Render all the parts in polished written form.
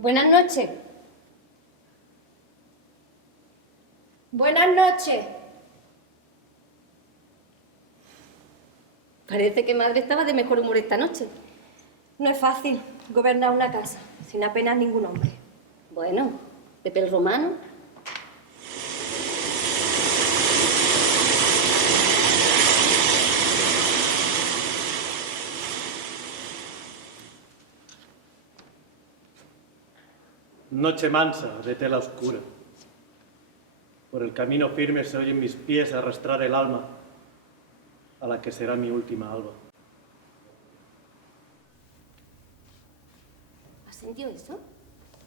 Buenas noches. Buenas noches. Parece que madre estaba de mejor humor esta noche. No es fácil gobernar una casa sin apenas ningún hombre. Bueno, de pel romano. Noche mansa, de tela oscura. Por el camino firme se oyen mis pies arrastrar el alma a la que será mi última alba. ¿Has sentido eso?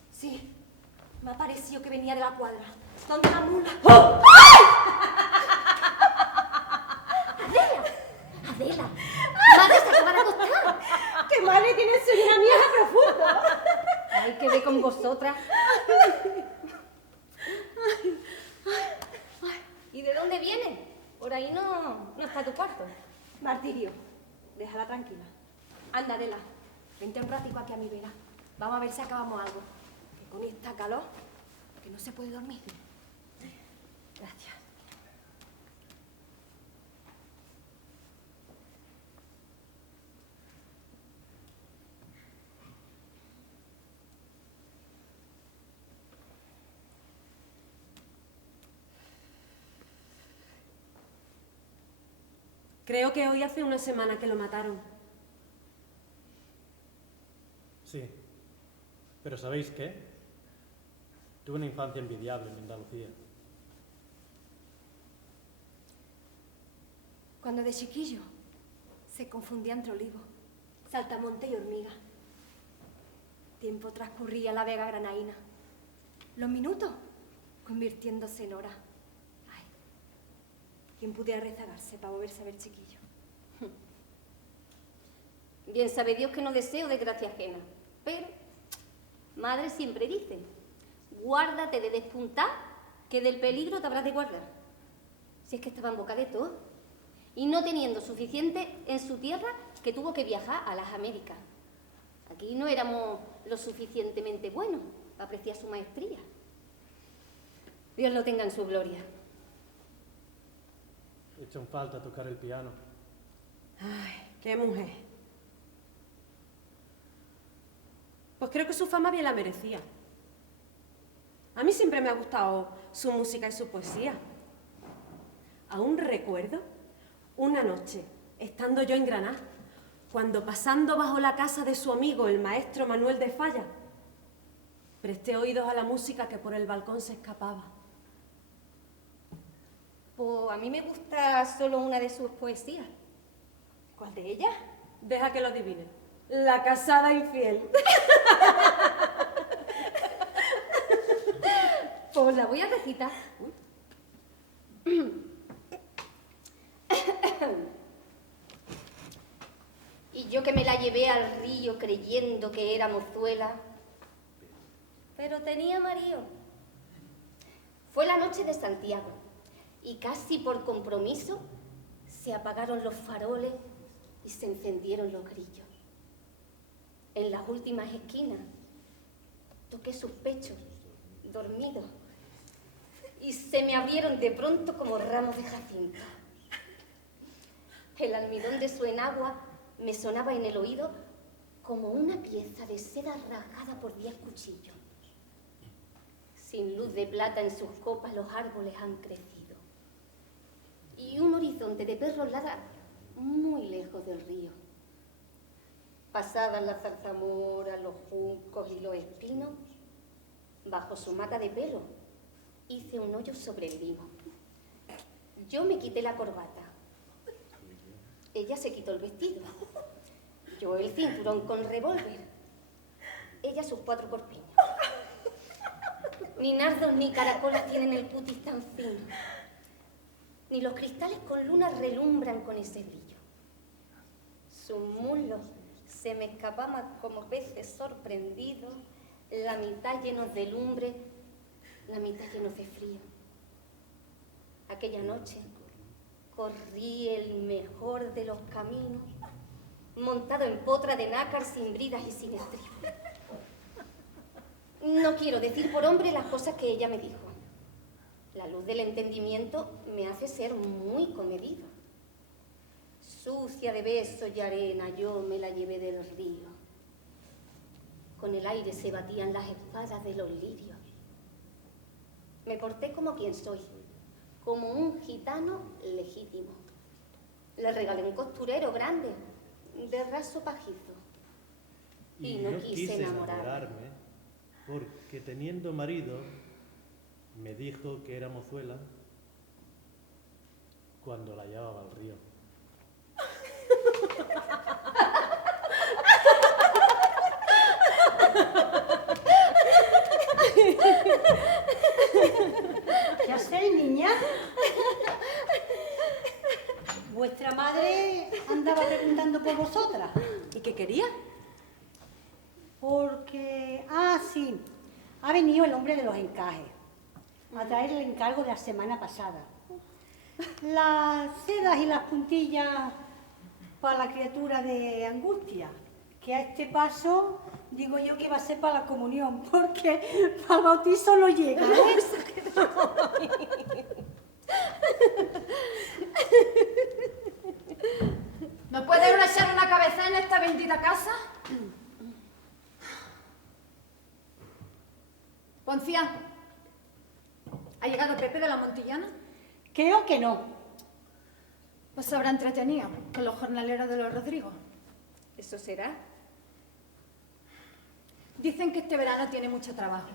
Sí, me ha parecido que venía de la cuadra. ¿Dónde la mula? ¡Oh! Adela, madre se acaba de acostar. ¡Qué madre tiene el sueño una mierda profundo! Ay, que ve con vosotras. ¿Y de dónde viene? Por ahí no está tu cuarto. Martirio, déjala tranquila. Anda, Adela, vente un ratico aquí a mi vera. Vamos a ver si acabamos algo. Que con esta calor, que no se puede dormir. Gracias. Creo que hoy hace una semana que lo mataron. Sí, pero ¿sabéis qué? Tuve una infancia envidiable en Andalucía. Cuando de chiquillo se confundía entre olivo, saltamonte y hormiga. Tiempo transcurría en la vega granaína. Los minutos convirtiéndose en horas. Ay, ¿quién pudiera rezagarse para volverse a ver chiquillo? Bien sabe Dios que no deseo desgracia ajena, pero madre siempre dice, guárdate de despuntar, que del peligro te habrás de guardar. Si es que estaba en boca de todo, y no teniendo suficiente en su tierra, que tuvo que viajar a las Américas. Aquí no éramos lo suficientemente buenos para apreciar su maestría. Dios lo tenga en su gloria. He hecho en falta tocar el piano. Ay, qué mujer. Pues creo que su fama bien la merecía. A mí siempre me ha gustado su música y su poesía. Aún recuerdo una noche, estando yo en Granada, cuando pasando bajo la casa de su amigo, el maestro Manuel de Falla, presté oídos a la música que por el balcón se escapaba. Pues a mí me gusta solo una de sus poesías. ¿Cuál de ellas? Deja que lo adivine. La casada infiel. Pues la voy a recitar. Y yo que me la llevé al río creyendo que era mozuela, pero tenía marido. Fue la noche de Santiago y casi por compromiso se apagaron los faroles y se encendieron los grillos. En las últimas esquinas toqué sus pechos, dormidos, y se me abrieron de pronto como ramos de jacinto. El almidón de su enagua me sonaba en el oído como una pieza de seda rasgada por 10 cuchillos. Sin luz de plata en sus copas los árboles han crecido. Y un horizonte de perros ladra muy lejos del río. Pasadas las zarzamoras, los juncos y los espinos, bajo su mata de pelo hice un hoyo sobre el limo. Yo me quité la corbata. Ella se quitó el vestido. Yo el cinturón con revólver. Ella sus 4 corpiños. Ni nardos ni caracolas tienen el cutis tan fino. Ni los cristales con luna relumbran con ese brillo. Sus muslos se me escapaban como peces sorprendidos, la mitad llenos de lumbre, la mitad llenos de frío. Aquella noche corrí el mejor de los caminos, montado en potra de nácar sin bridas y sin estribo. No quiero decir por hombre las cosas que ella me dijo. La luz del entendimiento me hace ser muy comedido. Sucia de besos y arena, yo me la llevé del río. Con el aire se batían las espadas de los lirios. Me porté como quien soy, como un gitano legítimo. Le regalé un costurero grande, de raso pajizo. Y no quise enamorarme, porque teniendo marido, me dijo que era mozuela cuando la llevaba al río. ¿Qué hacéis, niña? Vuestra madre andaba preguntando por vosotras. ¿Y qué quería? Porque... Ah, sí. Ha venido el hombre de los encajes a traer el encargo de la semana pasada. Las sedas y las puntillas para la criatura de Angustia. Que a este paso digo yo que va a ser para la comunión, porque para el bautizo no llega, ¿eh? ¿No puede uno echar una cabeza en esta bendita casa? Poncia, ¿ha llegado Pepe de la Montillana? Creo que no. Pues se habrá entretenido con los jornaleros de los Rodrigo. ¿Eso será? Dicen que este verano tiene mucho trabajo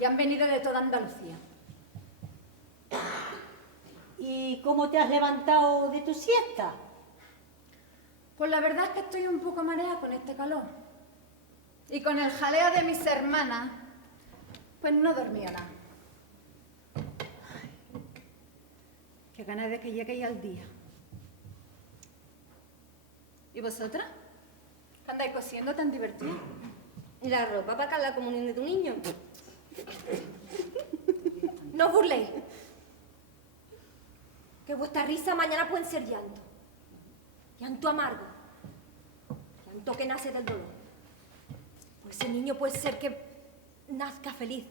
y han venido de toda Andalucía. ¿Y cómo te has levantado de tu siesta? Pues la verdad es que estoy un poco mareada con este calor. Y con el jaleo de mis hermanas, pues no dormía nada. Ay, qué ganas de que llegue ya el día. ¿Y vosotras? ¿Qué andáis cosiendo tan divertido? La ropa para la comunión de tu niño. No os burléis. Que vuestra risa mañana pueden ser llanto. Llanto amargo. Llanto que nace del dolor. Pues ese niño puede ser que nazca feliz.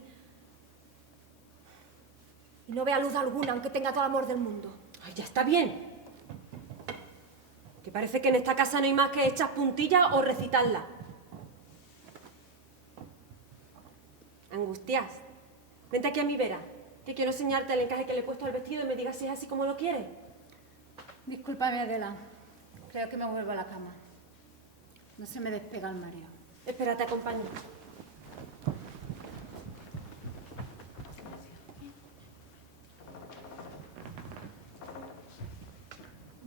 Y no vea luz alguna, aunque tenga todo el amor del mundo. Ay, ya está bien. Que parece que en esta casa no hay más que echar puntillas o recitarlas. Angustias, vente aquí a mi vera, que quiero enseñarte el encaje que le he puesto al vestido y me digas si es así como lo quieres. Discúlpame, Adela. Creo que me vuelvo a la cama. No se me despega el mareo. Espera, te acompaño.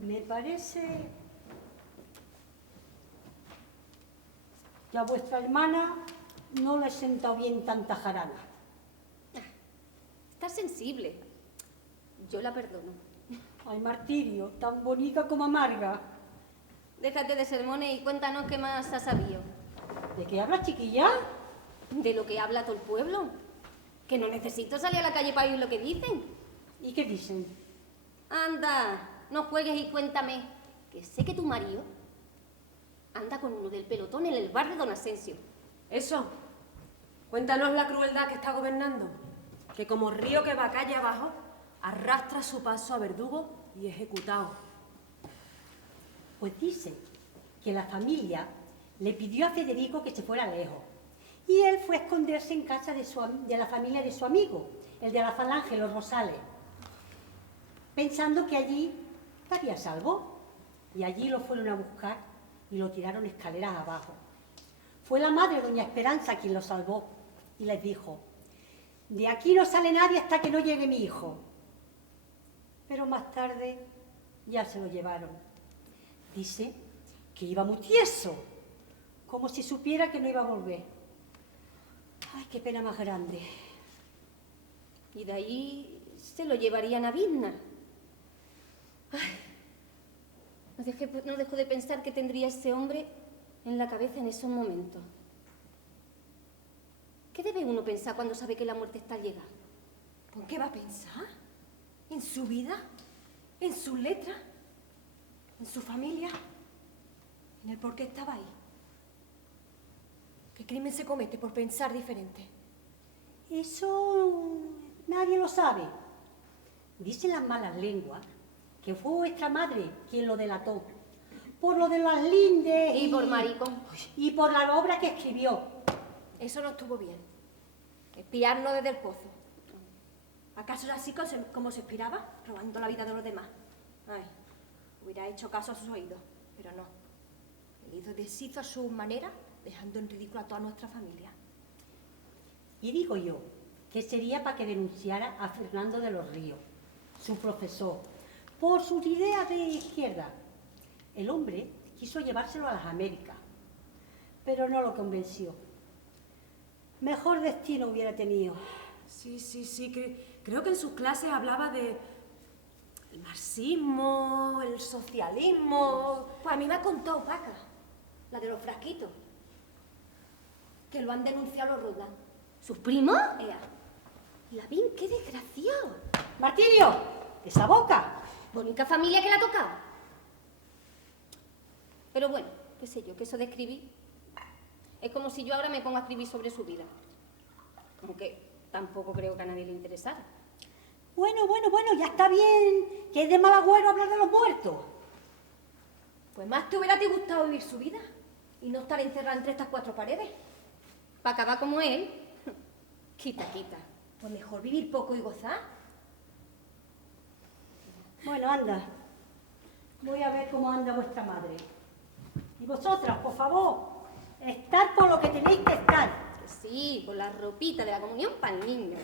Me parece que a vuestra hermana no le ha sentado bien tanta jarana. Está sensible. Yo la perdono. Ay, martirio, tan bonita como amarga. Déjate de sermones y cuéntanos qué más has sabido. ¿De qué hablas, chiquilla? De lo que habla todo el pueblo. Que no necesito salir a la calle para oír lo que dicen. ¿Y qué dicen? Anda, no juegues y cuéntame. Que sé que tu marido anda con uno del pelotón en el bar de Don Asensio. Eso. Cuéntanos la crueldad que está gobernando. Que como río que va calle abajo, arrastra su paso a verdugo y ejecutado. Pues dicen que la familia le pidió a Federico que se fuera lejos. Y él fue a esconderse en casa de la familia de su amigo, el de la Falange, los Rosales, pensando que allí estaría a salvo. Y allí lo fueron a buscar y lo tiraron escaleras abajo. Fue la madre, doña Esperanza, quien lo salvó y les dijo: de aquí no sale nadie hasta que no llegue mi hijo. Pero más tarde ya se lo llevaron. Dice que iba muy tieso, como si supiera que no iba a volver. Ay, qué pena más grande. Y de ahí se lo llevarían a Vilna. Ay, no dejo de pensar qué tendría ese hombre en la cabeza en esos momentos. ¿Qué debe uno pensar cuando sabe que la muerte está al llegar? ¿Por qué va a pensar? ¿En su vida? ¿En sus letras? ¿En su familia? ¿En el por qué estaba ahí? ¿Qué crimen se comete por pensar diferente? Eso nadie lo sabe. Dicen las malas lenguas que fue vuestra madre quien lo delató, por lo de las lindes Y por maricón. y por la obra que escribió. Eso no estuvo bien. Espiarnos desde el pozo. ¿Acaso era así como se expiraba? Robando la vida de los demás. Ay, hubiera hecho caso a sus oídos, pero no. El hizo deshizo a su manera, dejando en ridículo a toda nuestra familia. Y digo yo, que sería para que denunciara a Fernando de los Ríos, su profesor, por sus ideas de izquierda. El hombre quiso llevárselo a las Américas, pero no lo convenció. Mejor destino hubiera tenido. Sí, creo que en sus clases hablaba de el marxismo, el socialismo. Pues a mí me ha contado Paca, la de los frasquitos, que lo han denunciado los Roldán. ¿Sus primos? Ea. Lavín, qué desgraciado. Martirio, esa boca. Bonita familia que la ha tocado. Pero bueno, qué sé yo, que eso de escribir es como si yo ahora me pongo a escribir sobre su vida. Aunque tampoco creo que a nadie le interesara. Bueno, ya está bien, que es de mal agüero hablar de los muertos. Pues más te hubiera gustado vivir su vida y no estar encerrada entre estas cuatro paredes. Para acabar como él, quita. Pues mejor vivir poco y gozar. Bueno, anda. Voy a ver cómo anda vuestra madre. Y vosotras, por favor, estar por lo que tenéis que estar. Que sí, con la ropita de la comunión para el niño.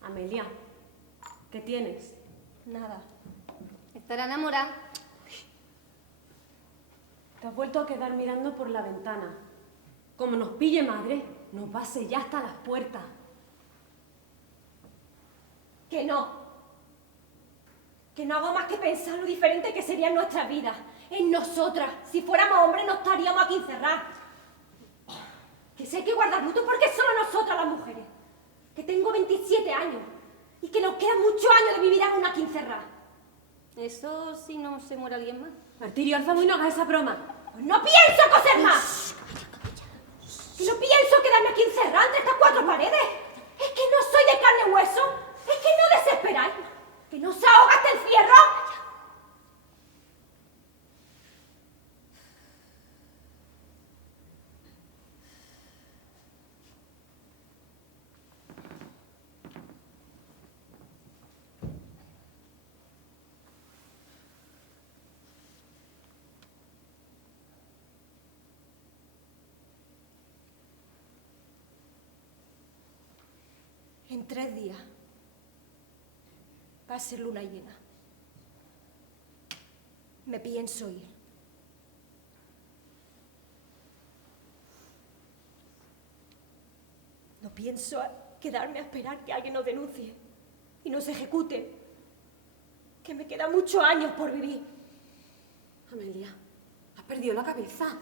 Amelia, ¿qué tienes? Nada. Estará enamorada. Te has vuelto a quedar mirando por la ventana. Como nos pille madre, nos va a sellar hasta las puertas. Que no hago más que pensar lo diferente que sería en nuestras vidas. En nosotras. Si fuéramos hombres no estaríamos aquí encerradas. Que sé que guardar luto porque solo nosotras las mujeres. Que tengo 27 años y que nos quedan muchos años de mi vida con aquí encerrada. Eso si no se muere alguien más. Martirio, Alfamo, y no hagas esa broma. Pues no pienso coser más. Que no pienso quedarme aquí encerrada entre estas cuatro paredes. Es que no soy de carne y hueso. Es que no desesperáis. Que no se ahoga este encierro. En 3 días va a ser luna llena. Me pienso ir. No pienso quedarme a esperar que alguien nos denuncie y nos ejecute. Que me quedan muchos años por vivir. Amelia, has perdido la cabeza.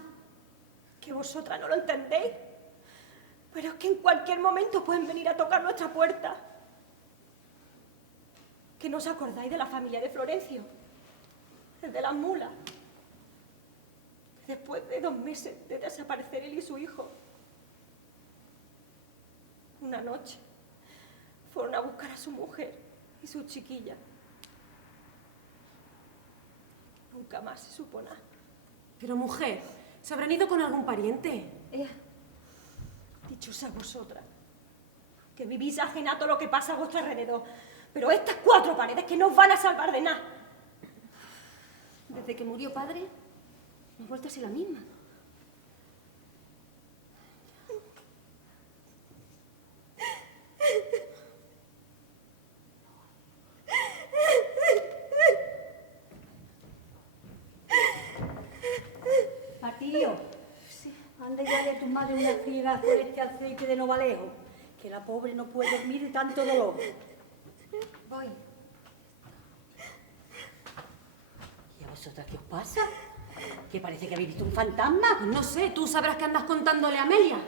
Que vosotras no lo entendéis. Pero es que en cualquier momento pueden venir a tocar nuestra puerta. ¿Que no os acordáis de la familia de Florencio? El de las mulas. Después de 2 meses de desaparecer él y su hijo, una noche fueron a buscar a su mujer y su chiquilla. Nunca más se supo nada. Pero mujer, ¿se habrán ido con algún pariente? Dichosa vosotras, que vivís ajena a todo lo que pasa a vuestro alrededor. Pero estas 4 paredes que no os van a salvar de nada. Desde que murió padre, no he vuelto a ser la misma. Martirio, anda ya de tu madre una friega por este aceite de novalejo, que la pobre no puede dormir de tanto dolor. Voy. ¿Y a vosotras qué os pasa? ¿Que parece que habéis visto un fantasma? Pues no sé, tú sabrás que andas contándole a Amelia.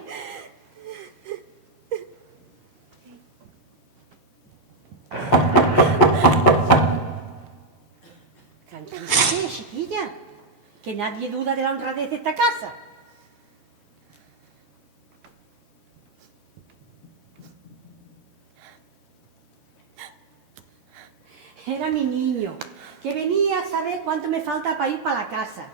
que nadie duda de la honradez de esta casa. Era mi niño, que venía a saber cuánto me falta para ir para la casa.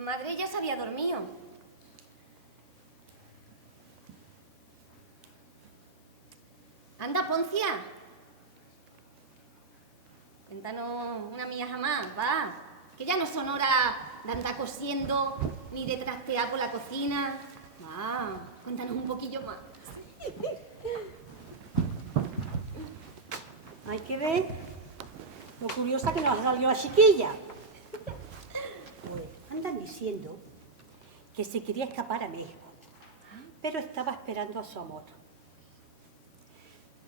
Madre ya se había dormido. Anda, Poncia. Cuéntanos una miaja más, va. Que ya no son horas de andar cosiendo ni de trastear por la cocina. Va, cuéntanos un poquillo más. Hay que ver lo curiosa que nos salió la chiquilla. Pues andan diciendo que se quería escapar a México, pero estaba esperando a su amor.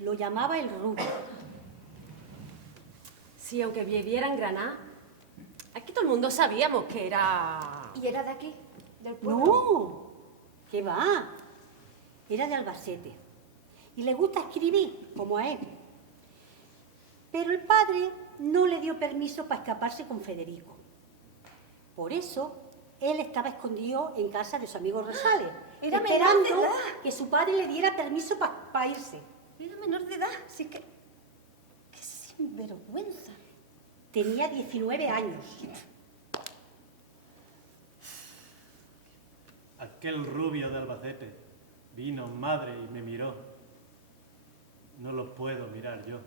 Lo llamaba el Rubio. Sí, aunque viviera en Granada, aquí todo el mundo sabíamos que era... ¿Y era de aquí? ¿Del pueblo? No, ¿qué va? Era de Albacete y le gusta escribir, como a él. Pero el padre no le dio permiso para escaparse con Federico. Por eso, él estaba escondido en casa de su amigo Rosales, Era esperando menor de edad. que su padre le diera permiso para irse. Era menor de edad, así que... ¡Qué sinvergüenza! Tenía 19 años. Aquel rubio de Albacete vino, madre, y me miró. No lo puedo mirar yo.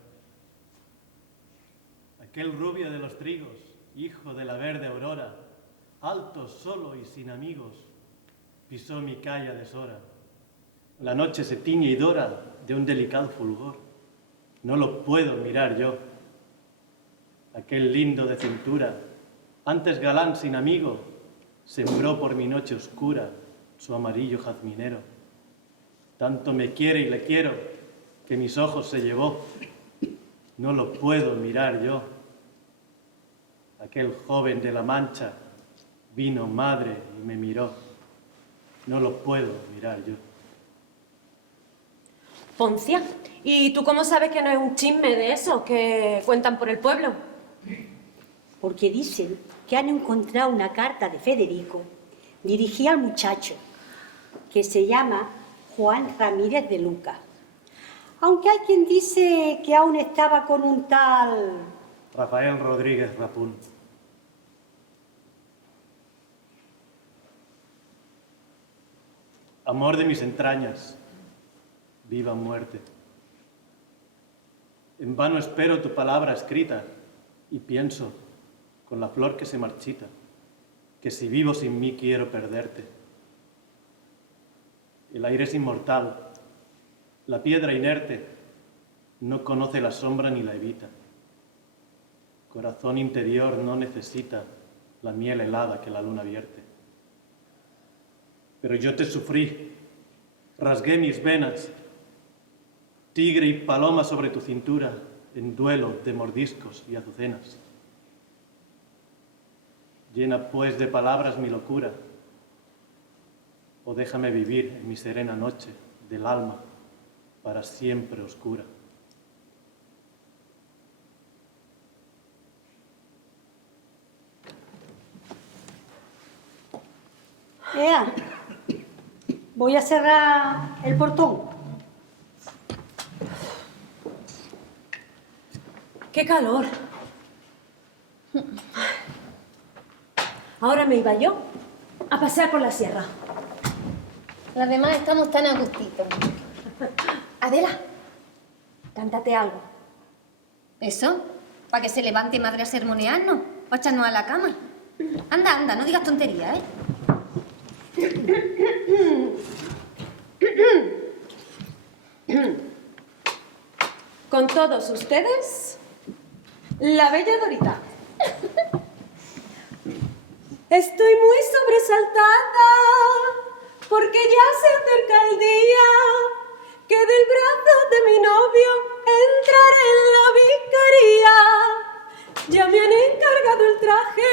Aquel rubio de los trigos, hijo de la verde aurora, alto, solo y sin amigos, pisó mi calle a deshora. La noche se tiñe y dora de un delicado fulgor. No lo puedo mirar yo. Aquel lindo de cintura, antes galán sin amigo, sembró por mi noche oscura su amarillo jazminero. Tanto me quiere y le quiero, que mis ojos se llevó. No lo puedo mirar yo. Aquel joven de la Mancha vino, madre, y me miró. No lo puedo mirar yo. Poncia, ¿y tú cómo sabes que no es un chisme de esos que cuentan por el pueblo? Porque dicen que han encontrado una carta de Federico dirigida al muchacho, que se llama Juan Ramírez de Luca. Aunque hay quien dice que aún estaba con un tal... Rafael Rodríguez Rapún. Amor de mis entrañas, viva muerte. En vano espero tu palabra escrita y pienso, con la flor que se marchita, que si vivo sin mí quiero perderte. El aire es inmortal, la piedra inerte no conoce la sombra ni la evita. Corazón interior no necesita la miel helada que la luna vierte. Pero yo te sufrí, rasgué mis venas, tigre y paloma sobre tu cintura, en duelo de mordiscos y azucenas. Llena pues de palabras mi locura, o déjame vivir en mi serena noche del alma para siempre oscura. Ea, voy a cerrar el portón. ¡Qué calor! Ahora me iba yo a pasear por la sierra. Las demás estamos tan a gustito. Adela, cántate algo. ¿Eso? ¿Para que se levante madre a sermonearnos? ¿Para echarnos a la cama? Anda, anda, no digas tonterías, ¿eh? Con todos ustedes, la bella Dorita. Estoy muy sobresaltada porque ya se acerca el día que del brazo de mi novio entraré en la vicaría. Ya me han encargado el traje,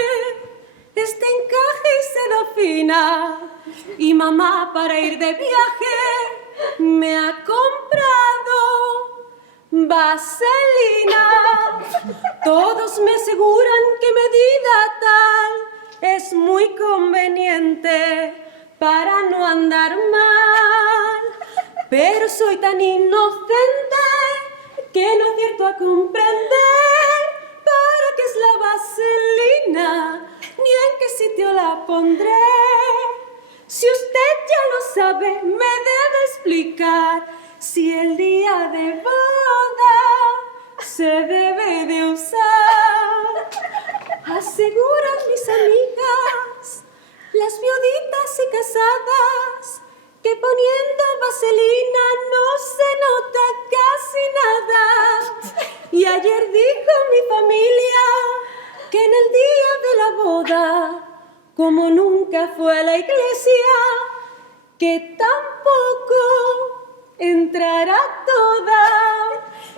este encaje y seda fina y mamá para ir de viaje me ha comprado vaselina. Todos me aseguran que medida tal es muy conveniente para no andar mal, pero soy tan inocente que no acierto a comprender para qué es la vaselina, ni en qué sitio la pondré. Si usted ya lo sabe, me debe explicar si el día de boda se debe de usar. Aseguran mis amigas, las viuditas y casadas, que poniendo vaselina no se nota casi nada. Y ayer dijo mi familia que en el día de la boda, como nunca fue a la iglesia, que tampoco entrará toda.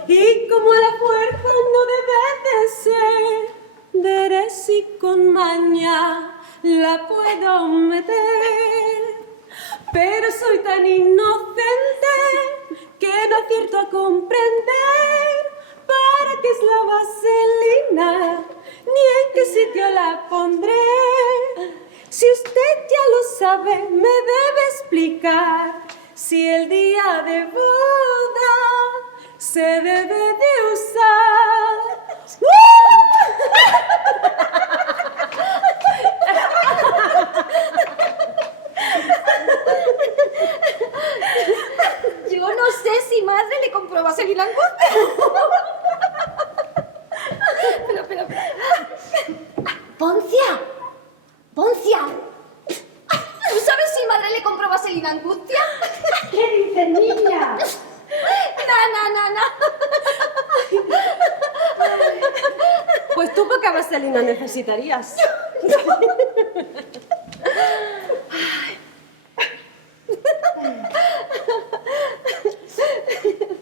Y como la fuerza no debe de ser, veré si con maña la puedo meter. Pero soy tan inocente que no acierto a comprender para qué es la vaselina, ni en qué sitio la pondré. Si usted ya lo sabe, me debe explicar si el día de boda se debe de usar. Yo no sé si madre le compró vaselina Angustia. Pero. ¡Poncia! ¡Poncia! ¿Tú sabes si madre le compró vaselina Angustia? ¿Qué dices, niña? No. Pues tú poca vaselina necesitarías.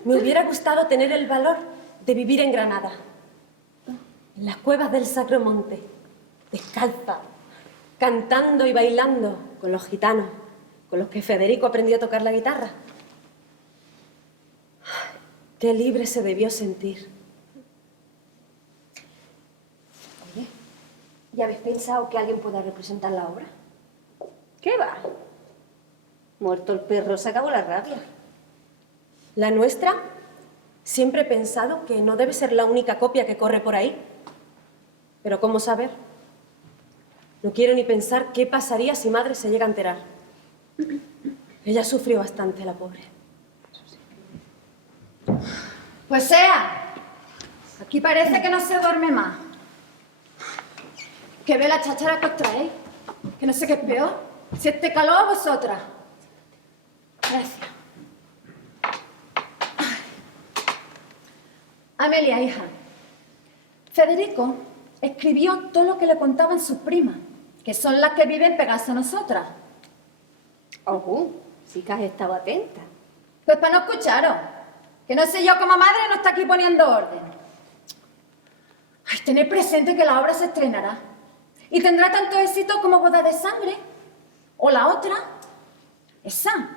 Me hubiera gustado tener el valor de vivir en Granada, en las cuevas del Sacro Monte, descalza, cantando y bailando con los gitanos, con los que Federico aprendió a tocar la guitarra. Qué libre se debió sentir. Oye, ¿ya habéis pensado que alguien pueda representar la obra? ¿Qué va? Muerto el perro, se acabó la rabia. La nuestra, siempre he pensado que no debe ser la única copia que corre por ahí. Pero ¿cómo saber? No quiero ni pensar qué pasaría si madre se llega a enterar. Ella sufrió bastante, la pobre. Pues sea, aquí parece que no se duerme más. Que ve la cháchara que os traéis, que no sé qué es peor, si este calor a vosotras. Gracias. Amelia, hija, Federico escribió todo lo que le contaban sus primas, que son las que viven pegadas a nosotras. Sí que has estado atenta. Pues para no escucharos, que no sé yo como madre no está aquí poniendo orden. Ay, tened presente que la obra se estrenará y tendrá tanto éxito como Boda de Sangre. O la otra, esa,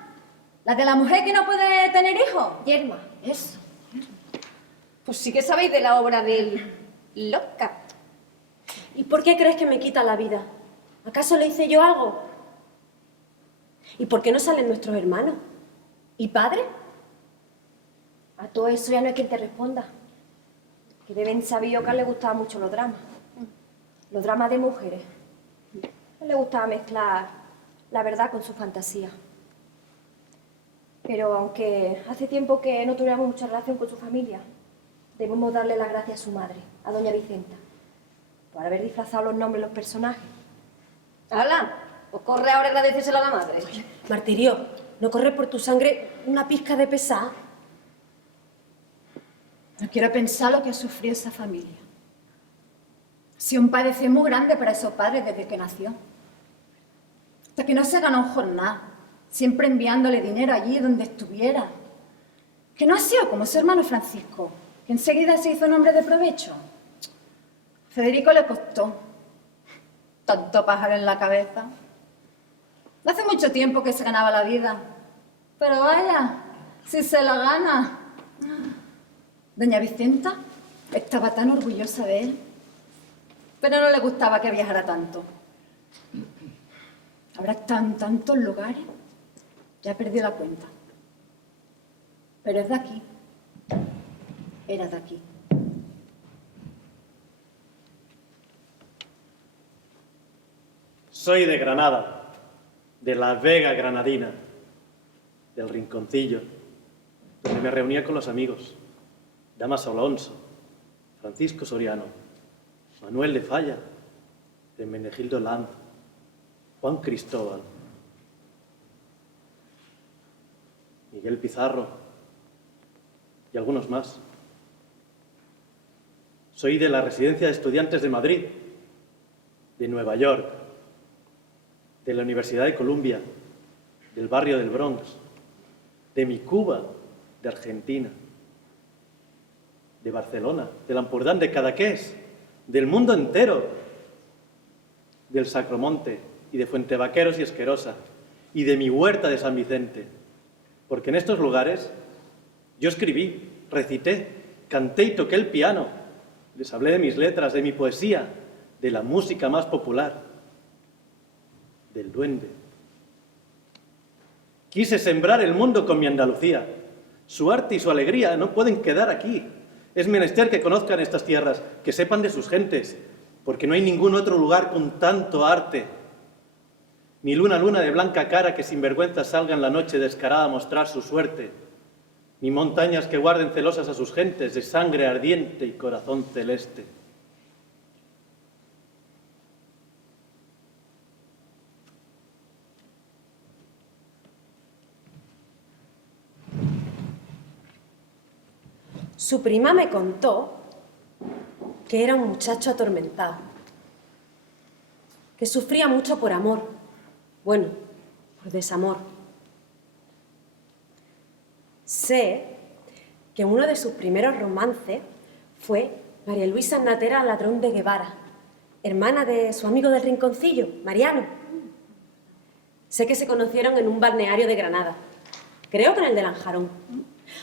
la de la mujer que no puede tener hijos. Yerma, Eso. pues sí que sabéis de la obra del Loca. ¿Y por qué crees que me quita la vida? ¿Acaso le hice yo algo? ¿Y por qué no salen nuestros hermanos? ¿Y padre? A todo eso ya no hay quien te responda. Que deben saber que a él le gustaban mucho los dramas. Los dramas de mujeres. A él le gustaba mezclar la verdad con su fantasía. Pero aunque hace tiempo que no tuviéramos mucha relación con su familia, debemos darle las gracias a su madre, a doña Vicenta, por haber disfrazado los nombres de los personajes. ¡Hala! Pues corre ahora a agradecérselo a la madre. Martirio, ¿no corre por tu sangre una pizca de pesar? No quiero pensar lo que ha sufrido esa familia. Ha sido un padecer muy grande para esos padres desde que nació. Hasta que no se ganó un jornal, siempre enviándole dinero allí donde estuviera. Que no ha sido como su hermano Francisco, que enseguida se hizo un hombre de provecho. A Federico le costó tanto pájaro en la cabeza. Hace mucho tiempo que se ganaba la vida. Pero vaya, si se la gana. Doña Vicenta estaba tan orgullosa de él, pero no le gustaba que viajara tanto. Habrá estado en tantos lugares, ya perdió la cuenta. Pero es de aquí. Era de aquí. Soy de Granada, de la Vega granadina, del Rinconcillo, donde me reunía con los amigos, Damaso Alonso, Francisco Soriano, Manuel de Falla, Hermenegildo Lanz, Juan Cristóbal, Miguel Pizarro y algunos más. Soy de la Residencia de Estudiantes de Madrid, de Nueva York, de la Universidad de Columbia, del barrio del Bronx, de mi Cuba, de Argentina, de Barcelona, del Ampurdán, de Cadaqués, del mundo entero, del Sacromonte y de Fuentevaqueros y Esquerosa, y de mi huerta de San Vicente, porque en estos lugares yo escribí, recité, canté y toqué el piano, les hablé de mis letras, de mi poesía, de la música más popular, del duende. Quise sembrar el mundo con mi Andalucía. Su arte y su alegría no pueden quedar aquí. Es menester que conozcan estas tierras, que sepan de sus gentes, porque no hay ningún otro lugar con tanto arte. Ni luna de blanca cara que sin vergüenza salga en la noche descarada a mostrar su suerte, ni montañas que guarden celosas a sus gentes de sangre ardiente y corazón celeste. Su prima me contó que era un muchacho atormentado, que sufría mucho por amor, bueno, por desamor. Sé que uno de sus primeros romances fue María Luisa Natera Ladrón de Guevara, hermana de su amigo del Rinconcillo, Mariano. Sé que se conocieron en un balneario de Granada, creo que en el de Lanjarón,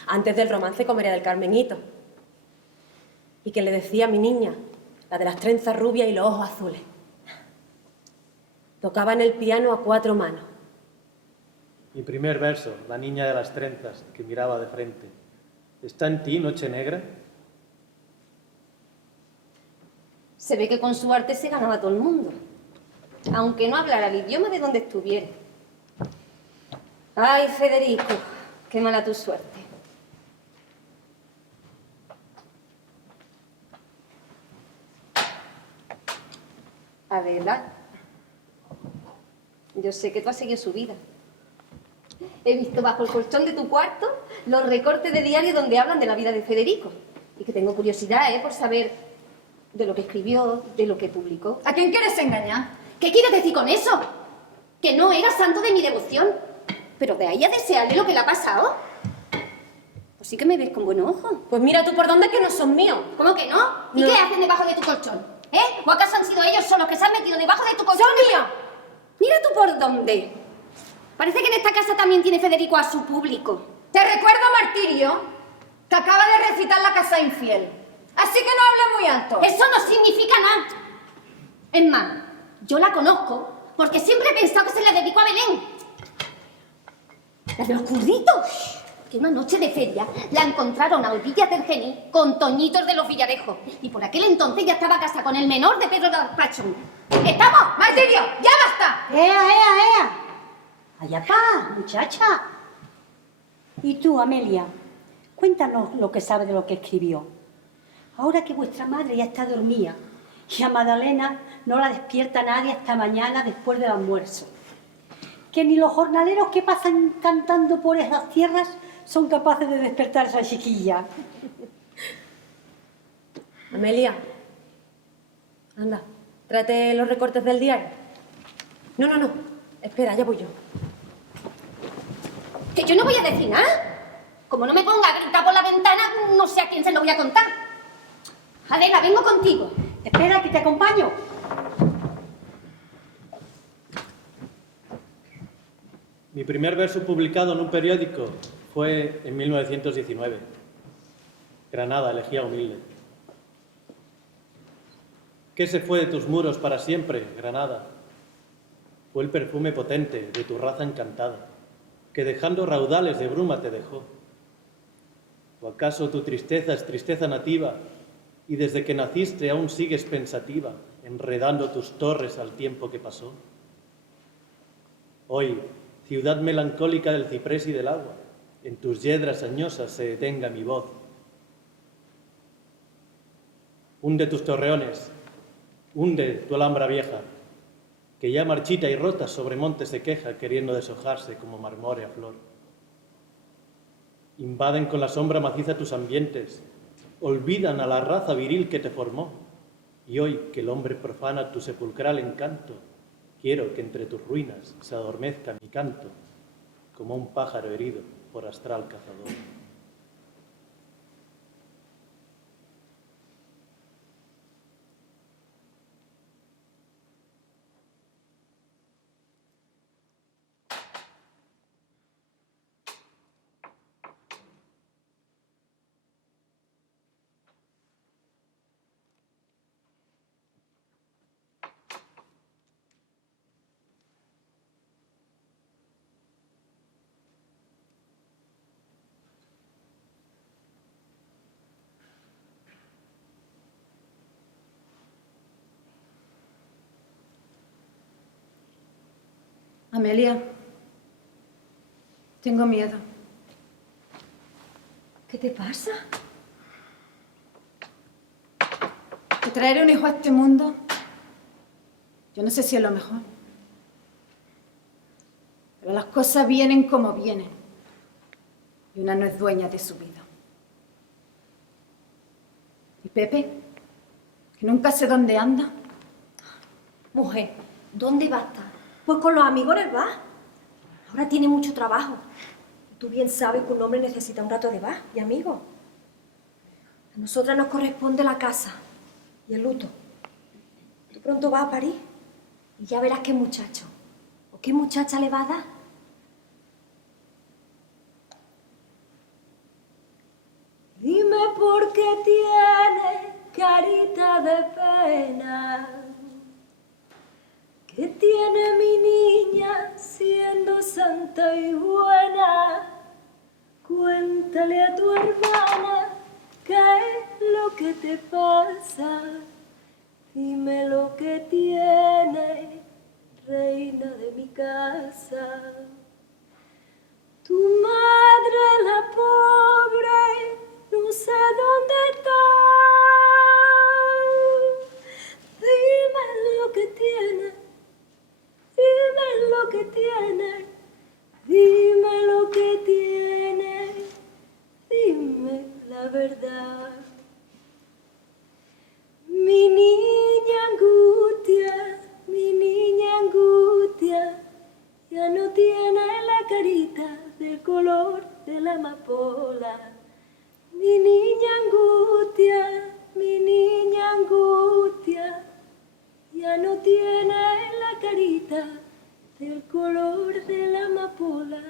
antes del romance con María del Carmenito. Y que le decía a mi niña, la de las trenzas rubias y los ojos azules. Tocaba en el piano a 4 manos. Mi primer verso, la niña de las trenzas, que miraba de frente. ¿Está en ti, Noche Negra? Se ve que con su arte se ganaba a todo el mundo, aunque no hablara el idioma de donde estuviera. Ay, Federico, qué mala tu suerte. Adela, yo sé que tú has seguido su vida. He visto bajo el colchón de tu cuarto los recortes de diario donde hablan de la vida de Federico. Y que tengo curiosidad, por saber de lo que escribió, de lo que publicó. ¿A quién quieres engañar? ¿Qué quieres decir con eso? Que no era santo de mi devoción. Pero de ahí a desearle lo que le ha pasado. Pues sí que me ves con buenos ojos. Pues mira tú por dónde, que no son míos. ¿Cómo que no? ¿Y No. qué hacen debajo de tu colchón? ¿O acaso han sido ellos solos que se han metido debajo de tu colchón? ¡Son míos! Mira tú por dónde. Parece que en esta casa también tiene Federico a su público. Te recuerdo, Martirio, que acaba de recitar la casa infiel. Así que no hables muy alto. Eso no significa nada. Es más, yo la conozco porque siempre he pensado que se la dedicó a Belén. La de los curritos. Que una noche de feria la encontraron a orillas del Genil con Toñitos de los Villarejos. Y por aquel entonces ya estaba casada con el menor de Pedro Pachón. ¡Estamos! Martirio, ya basta. ¡Ea! Allá va, muchacha. Y tú, Amelia, cuéntanos lo que sabe de lo que escribió. Ahora que vuestra madre ya está dormida y a Magdalena no la despierta nadie hasta mañana después del almuerzo. Que ni los jornaleros que pasan cantando por esas tierras son capaces de despertar a esa chiquilla. Amelia, anda, tráete los recortes del diario. No, espera, ya voy yo. Que yo no voy a decir nada. Como no me ponga a gritar por la ventana, no sé a quién se lo voy a contar. Adela, vengo contigo. Espera, que te acompaño. Mi primer verso publicado en un periódico fue en 1919. Granada, elegía humilde. ¿Qué se fue de tus muros para siempre, Granada? Fue el perfume potente de tu raza encantada, que dejando raudales de bruma te dejó. ¿O acaso tu tristeza es tristeza nativa, y desde que naciste aún sigues pensativa, enredando tus torres al tiempo que pasó? Hoy, ciudad melancólica del ciprés y del agua, en tus yedras añosas se detenga mi voz. Hunde tus torreones, hunde tu alhambra vieja, que ya marchita y rota sobre montes se queja, queriendo deshojarse como marmórea flor. Invaden con la sombra maciza tus ambientes, olvidan a la raza viril que te formó, y hoy que el hombre profana tu sepulcral encanto, quiero que entre tus ruinas se adormezca mi canto, como un pájaro herido por astral cazador. Amelia, tengo miedo. ¿Qué te pasa? Que traer un hijo a este mundo, yo no sé si es lo mejor. Pero las cosas vienen como vienen. Y una no es dueña de su vida. ¿Y Pepe? Que nunca sé dónde anda. Mujer, ¿dónde va a estar? Pues con los amigos en el bar. Ahora tiene mucho trabajo. Tú bien sabes que un hombre necesita un rato de bar y amigos. A nosotras nos corresponde la casa y el luto. Tú pronto vas a París y ya verás qué muchacho o qué muchacha le va a dar. Dime por qué tiene carita de pena. ¿Qué tiene mi niña siendo santa y buena? Cuéntale a tu hermana qué es lo que te pasa. Dime lo que tiene, reina de mi casa. Tu madre, la pobre, no sé dónde está. Dime lo que tiene. Dime lo que tiene, dime lo que tiene, dime la verdad. Mi niña angustia, ya no tiene la carita del color de la amapola. Mi niña angustia, ya no tiene la carita del color de la amapola.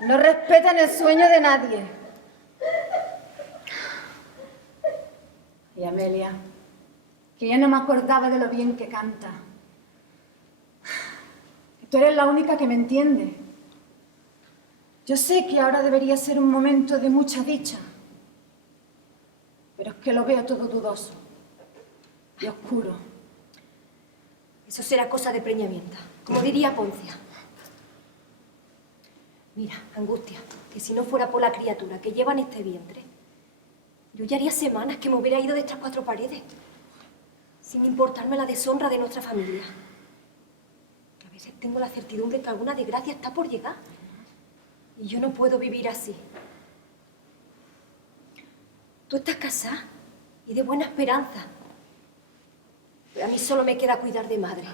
No respetan el sueño de nadie. Y Amelia, que ya no me acordaba de lo bien que canta. Tú eres la única que me entiende. Yo sé que ahora debería ser un momento de mucha dicha, pero es que lo veo todo dudoso y oscuro. Eso será cosa de preñamienta, como diría Poncia. Mira, Angustia, que si no fuera por la criatura que lleva en este vientre, yo ya haría semanas que me hubiera ido de estas cuatro paredes, sin importarme la deshonra de nuestra familia. A veces tengo la certidumbre que alguna desgracia está por llegar. Y yo no puedo vivir así. Tú estás casada y de buena esperanza. Pero a mí solo me queda cuidar de madre,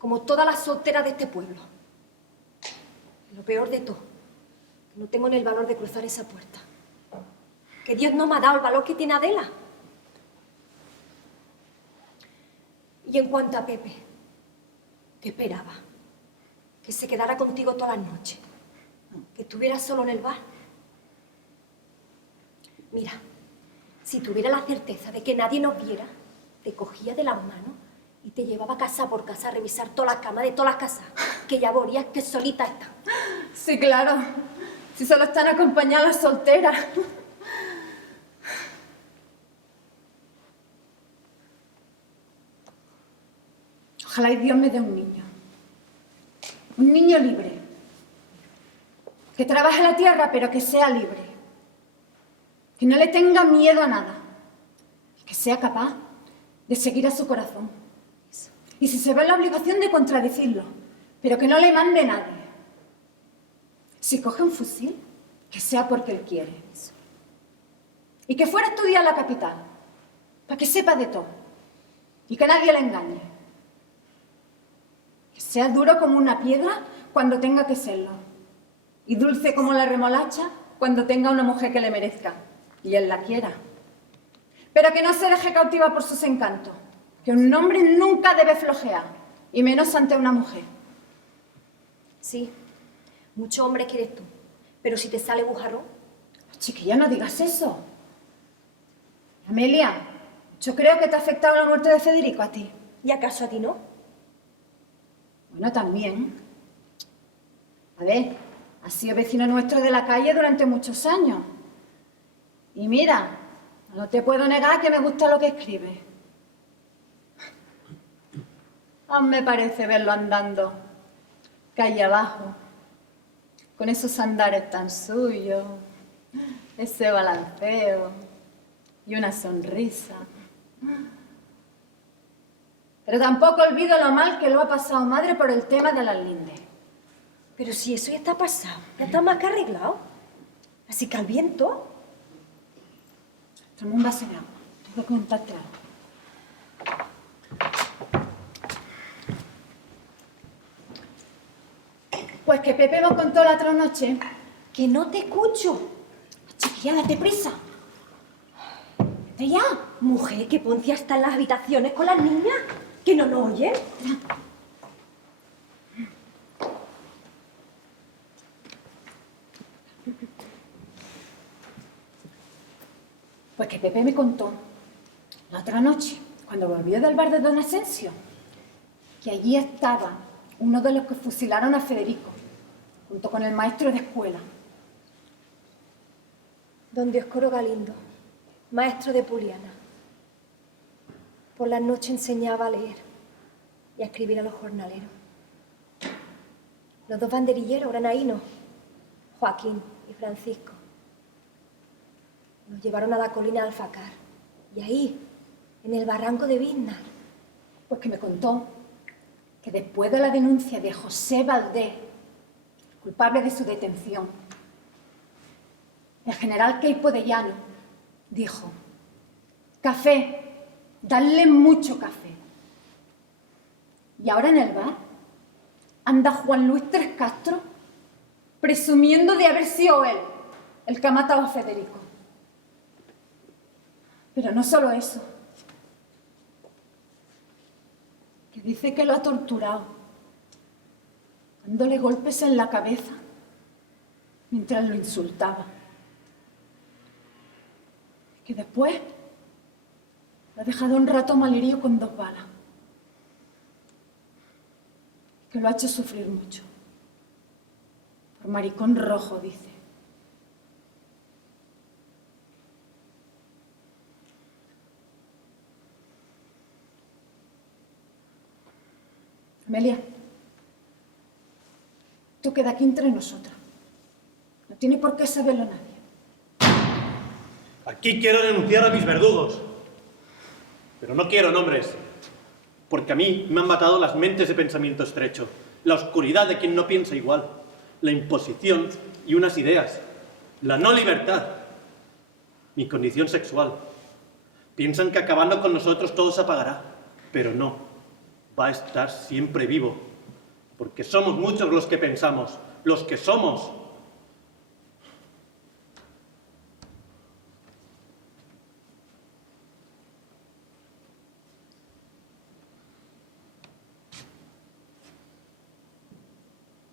como todas las solteras de este pueblo. Y lo peor de todo, que no tengo ni el valor de cruzar esa puerta. Que Dios no me ha dado el valor que tiene Adela. Y en cuanto a Pepe, ¿qué esperaba? Que se quedara contigo todas las noches, que estuviera solo en el bar. Mira, si tuviera la certeza de que nadie nos viera, te cogía de las manos y te llevaba casa por casa a revisar todas las camas de todas las casas, que ya verías que solita está. Sí, claro. Si solo están acompañadas las solteras. Ojalá y Dios me dé un niño. Un niño libre. Que trabaje la tierra, pero que sea libre. Que no le tenga miedo a nada. Que sea capaz de seguir a su corazón. Y si se ve en la obligación de contradecirlo, pero que no le mande nadie. Si coge un fusil, que sea porque él quiere. Y que fuera a estudiar a la capital, para que sepa de todo. Y que nadie le engañe. Que sea duro como una piedra cuando tenga que serlo. Y dulce como la remolacha cuando tenga una mujer que le merezca. Y él la quiera. Pero que no se deje cautivar por sus encantos. Que un hombre nunca debe flojear. Y menos ante una mujer. Sí, muchos hombres quieres tú, pero si te sale bujarrón. Chiquilla, no digas eso. Amelia, yo creo que te ha afectado la muerte de Federico a ti. ¿Y acaso a ti no? Bueno, también. A ver, ha sido vecino nuestro de la calle durante muchos años. Y mira, no te puedo negar que me gusta lo que escribe. Aún me parece verlo andando calle abajo, con esos andares tan suyos, ese balanceo y una sonrisa. Pero tampoco olvido lo mal que lo ha pasado madre por el tema de las lindes. Pero si eso ya está pasado, ya está más que arreglado. Así que al viento. Toma un vaso de agua, tengo que contarte algo. Pues que Pepe me contó la otra noche. Que no te escucho. Chiquilla, date prisa. Vete ya. Mujer, que Poncia está en las habitaciones con las niñas. Que no nos oyen. Pues que Pepe me contó la otra noche, cuando volvió del bar de Don Asensio, que allí estaba uno de los que fusilaron a Federico, junto con el maestro de escuela. Don Dioscoro Galindo, maestro de Puliana. Por las noches enseñaba a leer y a escribir a los jornaleros. Los dos banderilleros granaínos, Joaquín y Francisco, nos llevaron a la colina de Alfacar. Y ahí, en el barranco de Biznar, Pues que me contó que después de la denuncia de José Valdés, culpable de su detención, el general Queipo de Llano dijo: café, dadle mucho café. Y ahora en el bar anda Juan Luis Tres Castro presumiendo de haber sido él el que ha matado a Federico. Pero no solo eso, que dice que lo ha torturado, dándole golpes en la cabeza mientras lo insultaba. Que después lo ha dejado un rato malherido con 2 balas. Que lo ha hecho sufrir mucho. Por maricón rojo, dice. Amelia, tú queda aquí entre nosotras. No tiene por qué saberlo nadie. Aquí quiero denunciar a mis verdugos. Pero no quiero nombres. Porque a mí me han matado las mentes de pensamiento estrecho, la oscuridad de quien no piensa igual, la imposición y unas ideas, la no libertad, mi condición sexual. Piensan que acabando con nosotros todo se apagará, pero no. Va a estar siempre vivo, porque somos muchos los que pensamos, los que somos.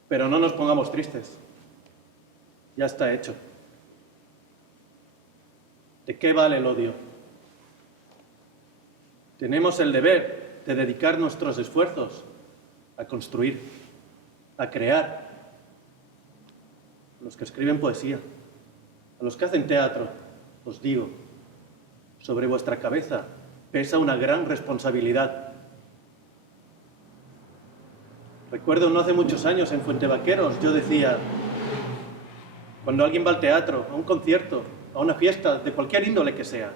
Pero no nos pongamos tristes. Ya está hecho. ¿De qué vale el odio? Tenemos el deber de dedicar nuestros esfuerzos a construir, a crear. A los que escriben poesía, a los que hacen teatro, os digo, sobre vuestra cabeza pesa una gran responsabilidad. Recuerdo no hace muchos años en Fuentevaqueros, yo decía, cuando alguien va al teatro, a un concierto, a una fiesta, de cualquier índole que sea,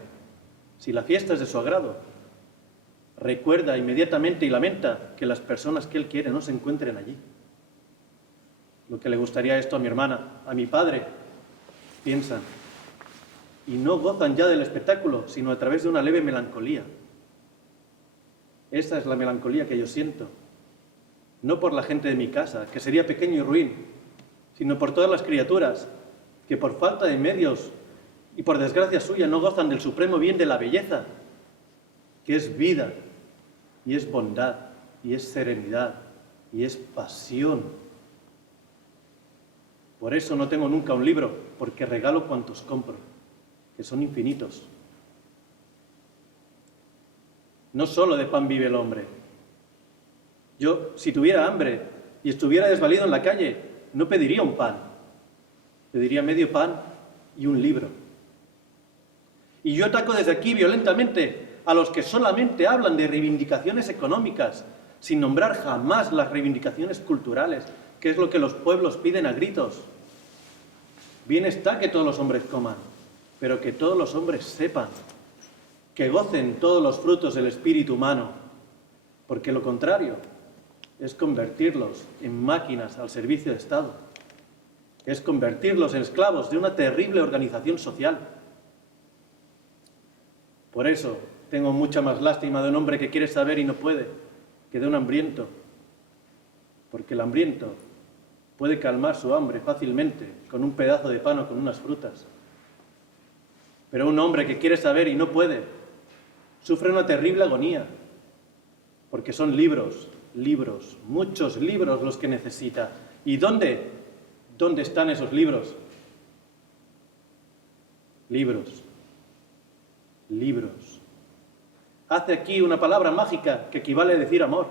si la fiesta es de su agrado, recuerda inmediatamente y lamenta que las personas que él quiere no se encuentren allí. Lo que le gustaría esto a mi hermana, a mi padre, piensan, y no gozan ya del espectáculo, sino a través de una leve melancolía. Esa es la melancolía que yo siento, no por la gente de mi casa, que sería pequeño y ruin, sino por todas las criaturas que por falta de medios y por desgracia suya no gozan del supremo bien de la belleza, que es vida, y es bondad, y es serenidad, y es pasión. Por eso no tengo nunca un libro, porque regalo cuantos compro, que son infinitos. No solo de pan vive el hombre. Yo, si tuviera hambre y estuviera desvalido en la calle, no pediría un pan. Pediría medio pan y un libro. Y yo ataco desde aquí violentamente a los que solamente hablan de reivindicaciones económicas, sin nombrar jamás las reivindicaciones culturales, que es lo que los pueblos piden a gritos. Bien está que todos los hombres coman, pero que todos los hombres sepan, que gocen todos los frutos del espíritu humano, porque lo contrario es convertirlos en máquinas al servicio de Estado, es convertirlos en esclavos de una terrible organización social. Por eso tengo mucha más lástima de un hombre que quiere saber y no puede, que de un hambriento, porque el hambriento puede calmar su hambre fácilmente con un pedazo de pan o con unas frutas. Pero un hombre que quiere saber y no puede, sufre una terrible agonía, porque son libros, libros, muchos libros los que necesita. ¿Y dónde? ¿Dónde están esos libros? Libros, libros. Hace aquí una palabra mágica que equivale a decir amor.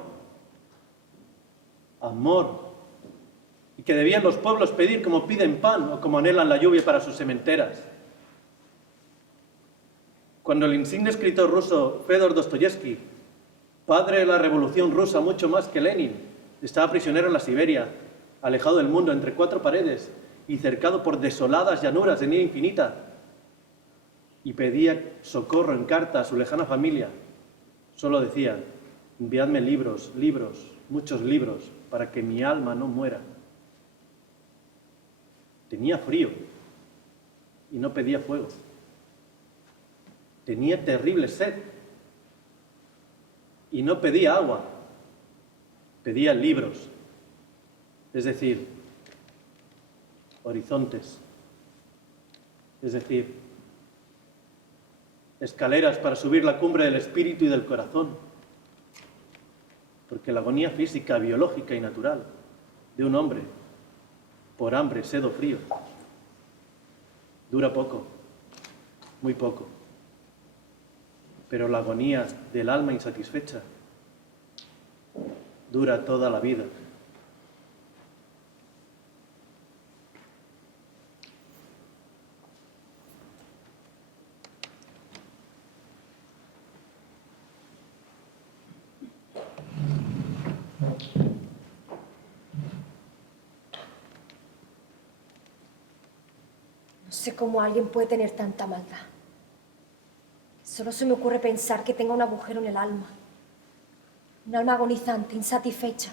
Amor. Y que debían los pueblos pedir como piden pan o como anhelan la lluvia para sus sementeras. Cuando el insigne escritor ruso Fedor Dostoyevsky, padre de la revolución rusa mucho más que Lenin, estaba prisionero en la Siberia, alejado del mundo entre cuatro paredes y cercado por desoladas llanuras de nieve infinita, y pedía socorro en carta a su lejana familia, solo decía, enviadme libros, libros, muchos libros, para que mi alma no muera. Tenía frío y no pedía fuego. Tenía terrible sed y no pedía agua, pedía libros, es decir, horizontes, es decir, escaleras para subir la cumbre del espíritu y del corazón, porque la agonía física, biológica y natural de un hombre por hambre, sed o frío dura poco, muy poco. Pero la agonía del alma insatisfecha dura toda la vida. No sé cómo alguien puede tener tanta maldad. Solo se me ocurre pensar que tenga un agujero en el alma. Un alma agonizante, insatisfecha.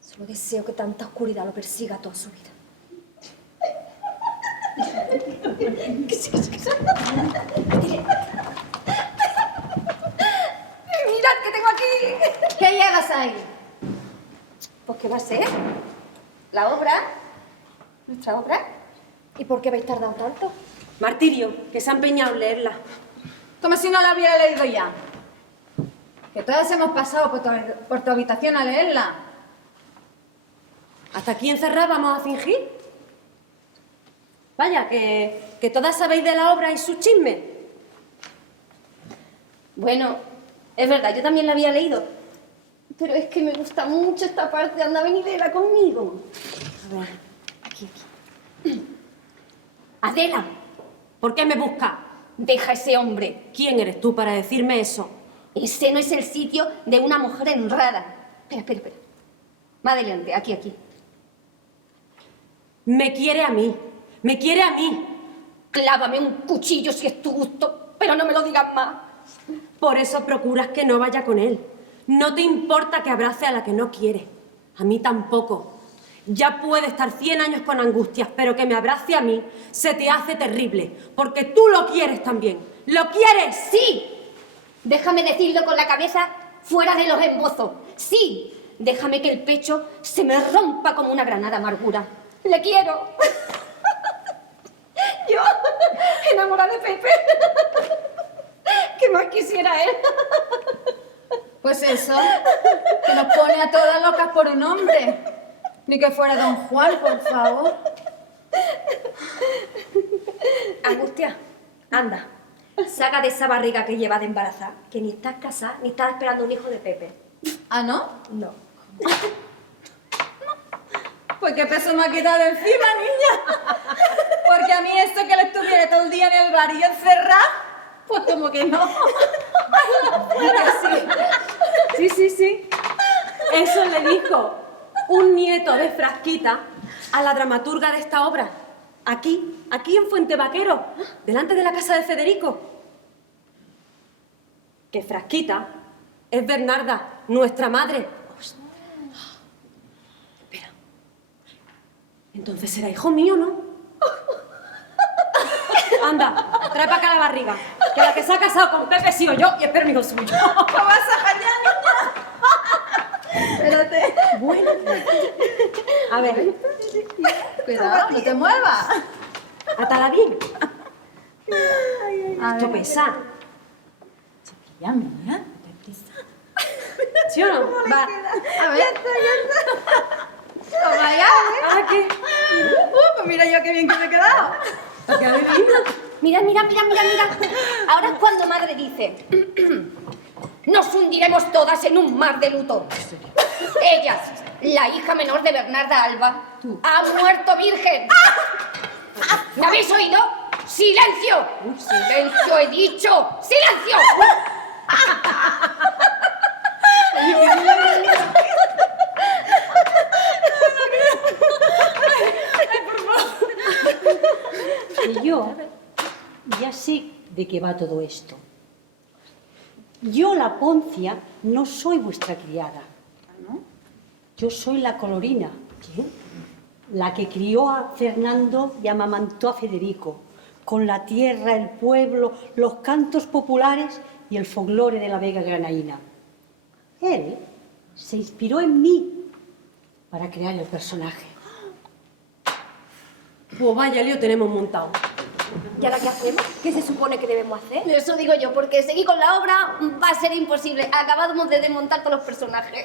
Solo deseo que tanta oscuridad lo persiga toda su vida. ¡Mirad qué tengo aquí! ¿Qué llevas ahí? Pues ¿qué va a ser? ¿La obra? ¿Nuestra obra? ¿Y por qué habéis tardado tanto? Martirio, que se ha empeñado en leerla. Como si no la hubiera leído ya. Que todas hemos pasado por tu habitación a leerla. ¿Hasta aquí encerradas vamos a fingir? Vaya, que todas sabéis de la obra y su chisme. Bueno, es verdad, yo también la había leído. Pero es que me gusta mucho esta parte. Anda, ven y léela conmigo. A ver, aquí. Adela, ¿Por qué me buscas? deja a ese hombre. ¿Quién eres tú para decirme eso? Ese no es el sitio de una mujer honrada. Espera. Más adelante, aquí. Me quiere a mí. Clávame un cuchillo si es tu gusto, pero no me lo digas más. Por eso procuras que no vaya con él. No te importa que abrace a la que no quiere. A mí tampoco. Ya puede estar 100 años con angustias, pero que me abrace a mí se te hace terrible, porque tú lo quieres también. ¡Lo quieres! Sí, déjame decirlo con la cabeza fuera de los embozos. Sí, déjame que el pecho se me rompa como una granada amargura. Le quiero. Yo, enamorada de Pepe. ¿Qué más quisiera él? Pues eso, que nos pone a todas locas por un hombre. Ni que fuera don Juan, por favor. Angustia, anda. Saca de esa barriga que lleva de embarazada, que ni estás casada ni estás esperando un hijo de Pepe. ¿Ah, no? No. Pues qué peso me ha quitado de encima, niña. Porque a mí esto que le estuviera todo el día en el bar y encerrada, pues como que no. Sí. Eso le dijo un nieto de Frasquita a la dramaturga de esta obra. Aquí en Fuente Vaquero, delante de la casa de Federico. Que Frasquita es Bernarda, nuestra madre. Espera. Entonces será hijo mío, ¿no? Anda, trae para acá la barriga. Que la que se ha casado con Pepe he sido yo y espero mi hijo suyo. ¿Qué vas a callar, niña? Espérate. Bueno. A ver, Cuidado, no te muevas. atala bien. A Esto ver. pesa. Ya, mía. ¿Sí o no? Va. A ver. Toma ya. ¿Ahora qué? Pues mira yo qué bien que me he quedado. ¿Para qué adivina? Mira. Ahora es cuando madre dice: nos hundiremos todas en un mar de luto. Ella, la hija menor de Bernarda Alba, ha muerto virgen. ¿Me habéis oído? ¡Silencio! ¡Silencio, he dicho! ¡Silencio! Y yo ya sé de qué va todo esto. Yo, la Poncia, no soy vuestra criada. Yo soy la Colorina, la que crió a Fernando y amamantó a Federico, con la tierra, el pueblo, los cantos populares y el folclore de la Vega granaína. Él se inspiró en mí para crear el personaje. Pues vaya lío tenemos montado. ¿Y ahora qué hacemos? ¿Qué se supone que debemos hacer? Eso digo yo, porque seguir con la obra va a ser imposible. Acabamos de desmontar todos los personajes.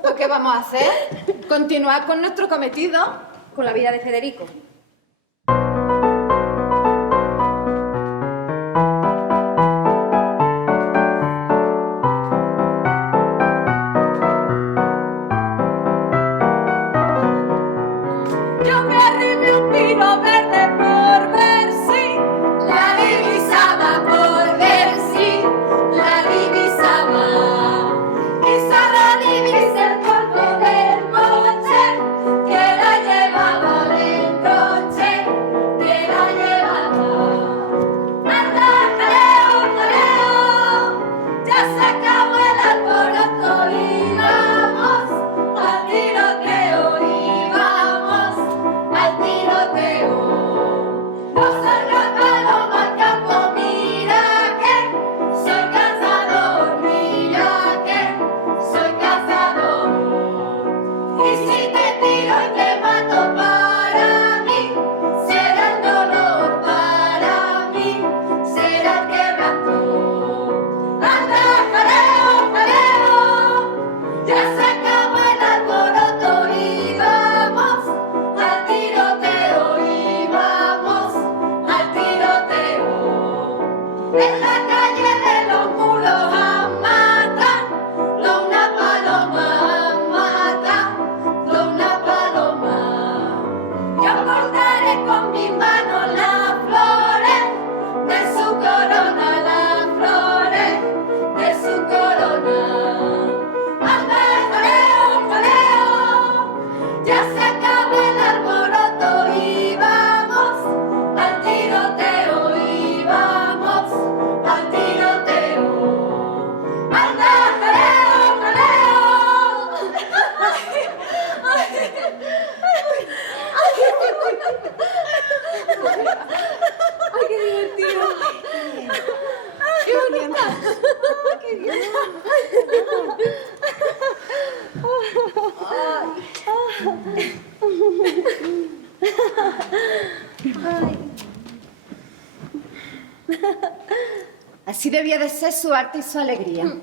Pues ¿qué vamos a hacer? Continuar con nuestro cometido. Con la vida de Federico. Yo me arrimé un pino verde por ver si la divisaba, por ver si la divisaba. Y solo divisé el polvo del coche que la llevaba, del coche que la llevaba. Anda, jaleo, jaleo, ya se acabó el alboroto y vamos al tiroteo, y vamos al tiroteo. con mi mano las flores de su corona, las flores de su corona. ¡Anda, jaleo, jaleo! Ya se acaba el alboroto y vamos al tiroteo, y vamos al tiroteo. ¡Anda, jaleo, jaleo! ¡Ay, qué divertido! ¡Qué bonita! ¡Qué bien! Así debía de ser su arte y su alegría.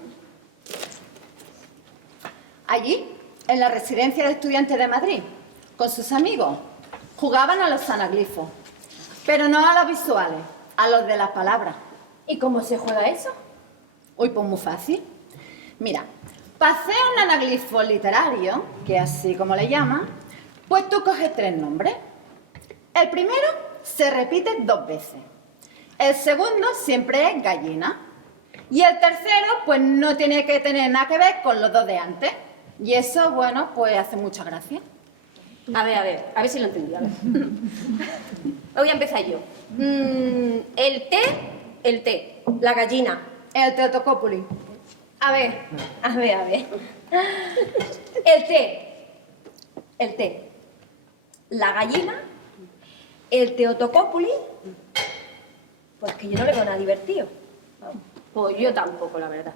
Allí, en la residencia de estudiantes de Madrid, con sus amigos, jugaban a los anaglifos, pero no a los visuales, a los de las palabras. ¿Y cómo se juega eso? Uy, pues muy fácil. Mira, para hacer un anaglifo literario, que es así como le llaman, pues tú coges 3 nombres. El primero se repite 2 veces. El segundo siempre es gallina. Y el tercero, pues no tiene que tener nada que ver con los 2 de antes. Y eso, bueno, pues hace mucha gracia. A ver si lo entendí. A ver. Voy a empezar yo. El té, La gallina. El Teotocópuli. A ver. El té. La gallina. El Teotocópuli. Pues que yo no le veo nada divertido. pues yo tampoco, la verdad.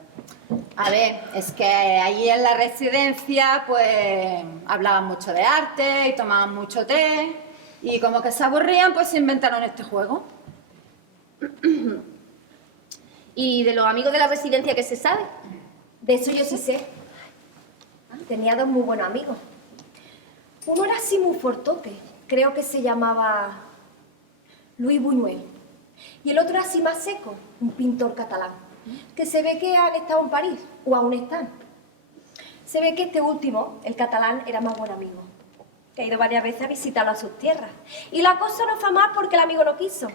A ver, es que allí en la residencia, pues, hablaban mucho de arte y tomaban mucho té. Y como que se aburrían, pues se inventaron este juego. ¿Y de los amigos de la residencia qué se sabe? De eso yo sí sé. Tenía 2 muy buenos amigos. Uno era así muy fortote. Creo que se llamaba Luis Buñuel. Y el otro era así más seco, un pintor catalán, que se ve que han estado en París, o aún están. Se ve que este último, el catalán, era más buen amigo, que ha ido varias veces a visitarlo a sus tierras. Y la cosa no fue más porque el amigo no quiso.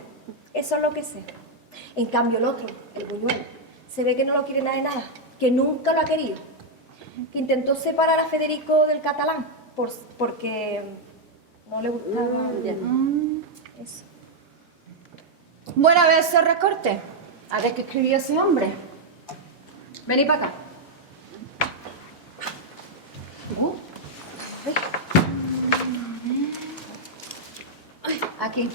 Eso es lo que sé. En cambio el otro, el Buñuel, se ve que no lo quiere nada de nada, que nunca lo ha querido. Que intentó separar a Federico del catalán, porque no le gustaba eso. Bueno, a ver esos recortes. A ver qué escribió ese hombre. Vení para acá. Aquí.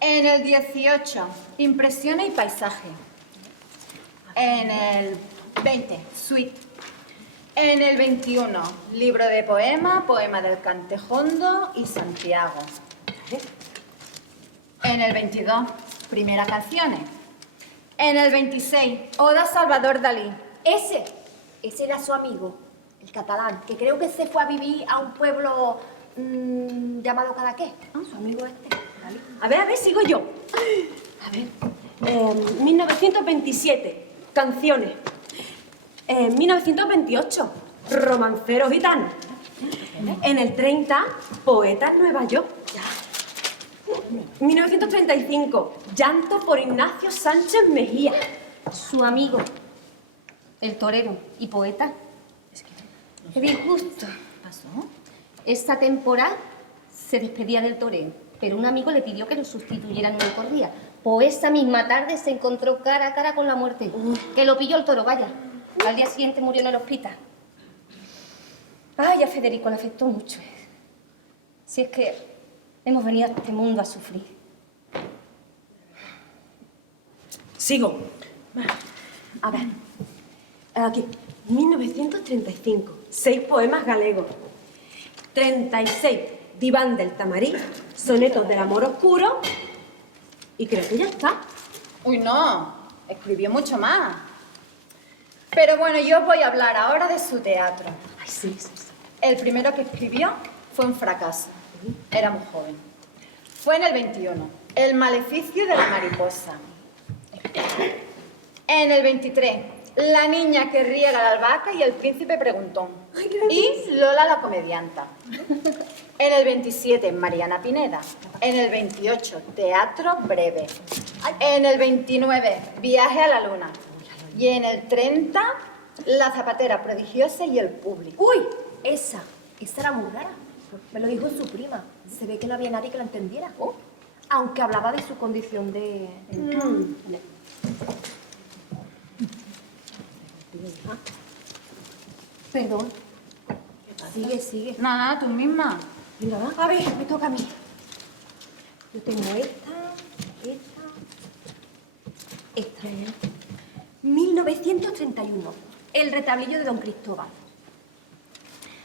En el 18, impresiones y paisaje. En el 20, suite. En el 21, libro de poema, poema del Cantejondo y Santiago. En el 22, primeras canciones. En el 26, Oda a Salvador Dalí. Ese era su amigo, el catalán, que creo que se fue a vivir a un pueblo llamado Cadaqués. Su amigo este. Dalí. A ver, sigo yo. A ver. 1927, canciones. 1928, romancero gitano. En el 30, poeta en Nueva York. 1935, llanto por Ignacio Sánchez Mejía. Su amigo, el torero y poeta. Qué disgusto. ¿Qué pasó? Esta temporada se despedía del torero, pero un amigo le pidió que lo sustituyera en una corrida. Pues esa misma tarde se encontró cara a cara con la muerte. Que lo pilló el toro, vaya. Al día siguiente murió en el hospital. Ay, a Federico le afectó mucho. Si es que hemos venido a este mundo a sufrir. Sigo. A ver. Aquí. 1935, 6 poemas galegos. 36, Diván del Tamarí, sonetos del amor oscuro. Y creo que ya está. Uy, no. Escribió mucho más. Pero bueno, yo os voy a hablar ahora de su teatro. Ay, sí. El primero que escribió fue un fracaso. Era muy joven. Fue en el 21. El maleficio de la mariposa. En el 23. La niña que riega la albahaca y el príncipe preguntón. Y Lola la comedianta. En el 27, Mariana Pineda. En el 28, Teatro Breve. En el 29, Viaje a la Luna. Y en el 30, La Zapatera Prodigiosa y el Público. ¡Uy! Esa era muy rara. Me lo dijo su prima. Se ve que no había nadie que la entendiera. Aunque hablaba de su condición de... Perdón. Sigue. Nada, tú misma. Venga, va. A ver, me toca a mí. Yo tengo esta. 1931. El retablillo de Don Cristóbal.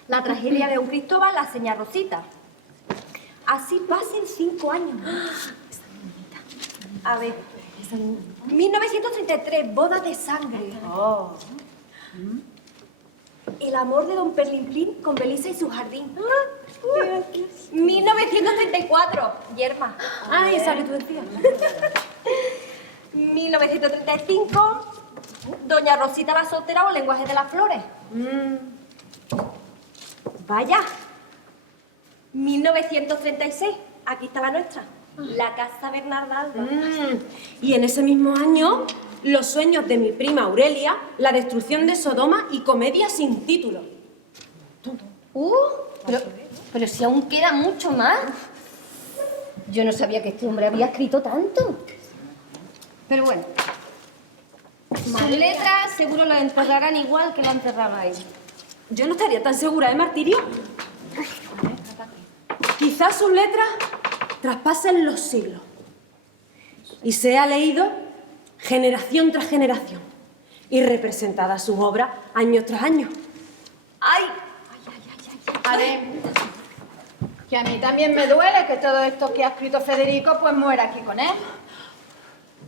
La tragedia de Don Cristóbal, la señá Rosita. Así pasen 5 años. A ver. 1933, Boda de sangre. El amor de Don Perlimplín con Belisa y su jardín. 1934, Yerma. Ay, esa que tú decías. 1935, Doña Rosita la soltera o Lenguaje de las Flores. Vaya. 1936, aquí está la nuestra. La Casa Bernarda Alba. Y en ese mismo año, Los sueños de mi prima Aurelia, La destrucción de Sodoma y Comedia sin título. Pero si aún queda mucho más. Yo no sabía que este hombre había escrito tanto. Pero bueno, sus letras seguro las enterrarán igual que la enterraba ahí. Yo no estaría tan segura de Martirio. Quizás sus letras traspasen los siglos y sea leído generación tras generación y representada sus obras año tras año. ¡Ay! A ver, que a mí también me duele que todo esto que ha escrito Federico pues muera aquí con él.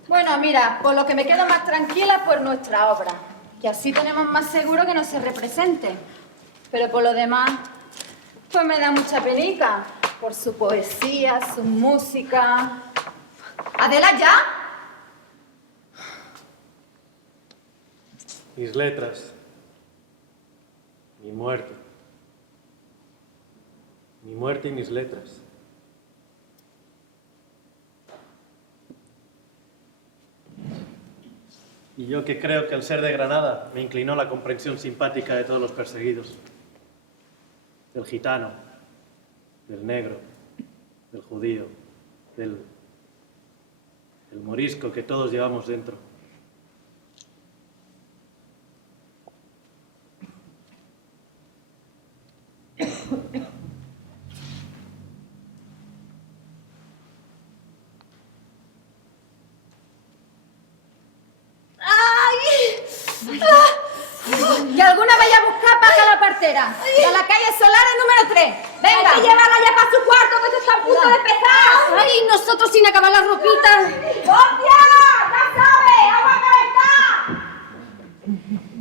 Bueno, mira, por lo que me quedo más tranquila por nuestra obra, que así tenemos más seguro que no se represente. Pero por lo demás, pues me da mucha penica por su poesía, su música. ¡Adela, ya! Mis letras, mi muerte y mis letras. Y yo que creo que al ser de Granada me inclinó la comprensión simpática de todos los perseguidos. Del gitano, del negro, del judío, del morisco que todos llevamos dentro. Que alguna vaya a buscar paja a la partera. A la calle Solares número 3. Venga. ¡Hay que llevarla ya para su cuarto, que esto está a punto de empezar! ¡Ay, nosotros sin acabar la ropita! ¡Hostia! ¡Ya sabes! ¡Agua calentada!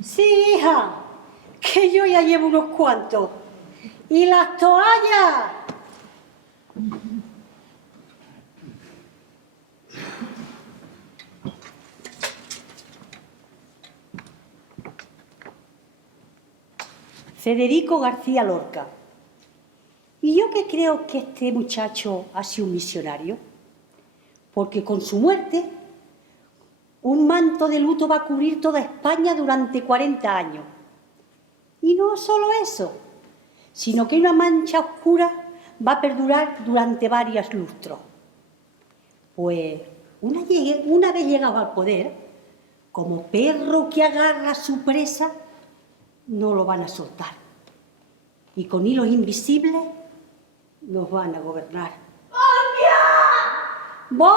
Sí, hija, que yo ya llevo unos cuantos. ¿Y las toallas? Federico García Lorca. ¿Y yo qué creo que este muchacho ha sido un misionario? Porque con su muerte, un manto de luto va a cubrir toda España durante 40 años. Y no solo eso, sino que una mancha oscura va a perdurar durante varios lustros. Pues una vez llegado al poder, como perro que agarra a su presa, no lo van a soltar. Y con hilos invisibles nos van a gobernar. ¡Voy!